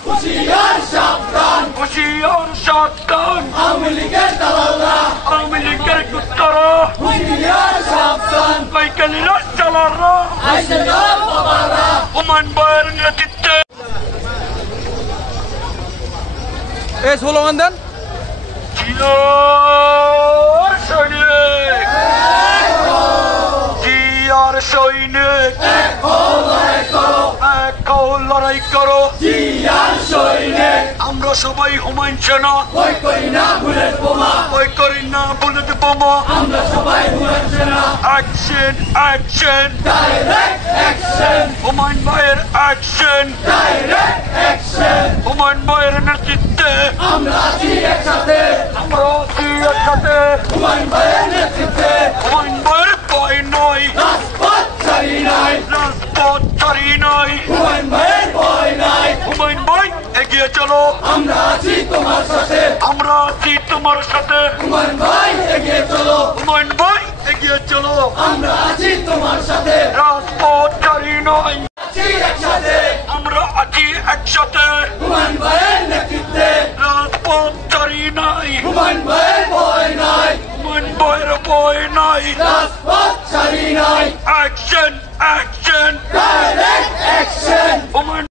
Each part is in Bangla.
হুঁশিয়ার সাবধান, হুঁশিয়ার সাবধান, আওয়ামী লীগের দালালরা, আওয়ামী লীগের কুত্তারা, হুঁশিয়ার সাবধান, পাইকানিরা চালাররা, আইসে দল বাবারা, হুমায়ুন ভাইয়ের নেতৃত্বে এই স্লোগান দেন। জিয়ার সৈনিক, জিয়ার সৈনিক, এক হও লড়াই করো, এক হও লড়াই করো। জিয়ার সৈনিক, আমরা সবাই হুমায়ুন সেনা, ভয় করি না বুলেট বোমা, ভয় করি না বুলেট বোমা। আমরা সবাই হুমায়ুন সেনা, action action, direct action, Humayun ভাইয়ের অ্যাকশন, ডাইরেক্ট অ্যাকশন, হুমায়ুন ভাইয়ের নেতৃত্বে আমরা আছি একসাথে, আমরা আছি একসাথে। হুমায়ুন ভাইয়ের নেতৃত্বে, হুমায়ুন ভাইয়ের ভয় নয়, রাজপথ ছাড়ি নাই, রাজপথ ছাড়ি নাই। হুমায়ুন ভাইয়ের ভয় নাই, হুমায়ুন ভাই এগিয়ে চলো, আমরা আছি তোমার সাথে, আমরা আছি তোমার সাথে। হুমায়ুন ভাই এগিয়ে চলো, হুমায়ুন ভাই এগিয়ে চলো, আমরা আছি তোমার সাথে, রাজপথ ছাড়ি নাই। আছি একসাথে, আমরা আছি একসাথে, হুমায়ুন ভাইয়ের নেতৃত্বে, রাজপথ ছাড়ি নাই। হুমায়ুন ভাইয়ের ভয় নাই, হুমায়ুন ভাইয়ের ভয় নাই। রাজপথ ছাড়ি নাই, action action, direct action, Humayun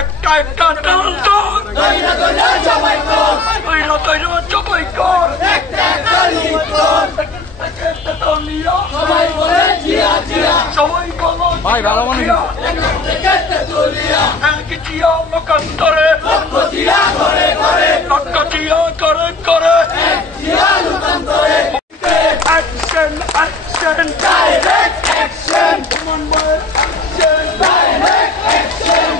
একটা একটা দল দল, দইরা দইরা জবাই কর, তৈরা তৈরা সবাই কর। একটা একটা লিড কর, একটা দল নিয়া সবাই বলে জিয়া জিয়া, সবাই বলো ভাই, ভালো মানুষ। এখান থেকে তেতুলিয়া, এক জিয়া লোকান্তরে, লক্ষ জিয়া ঘরে ঘরে, লক্ষ জিয়া করে করে। এক জিয়া লোকান্তরে, action action, direct action, Humayun ভাইয়ের অ্যাকশন, ডাইরেক্ট অ্যাকশন,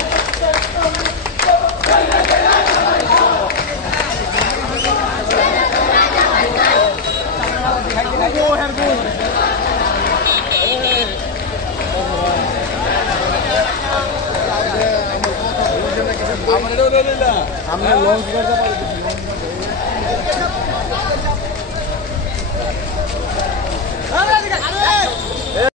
আমরা লঞ্চ করতে পারি।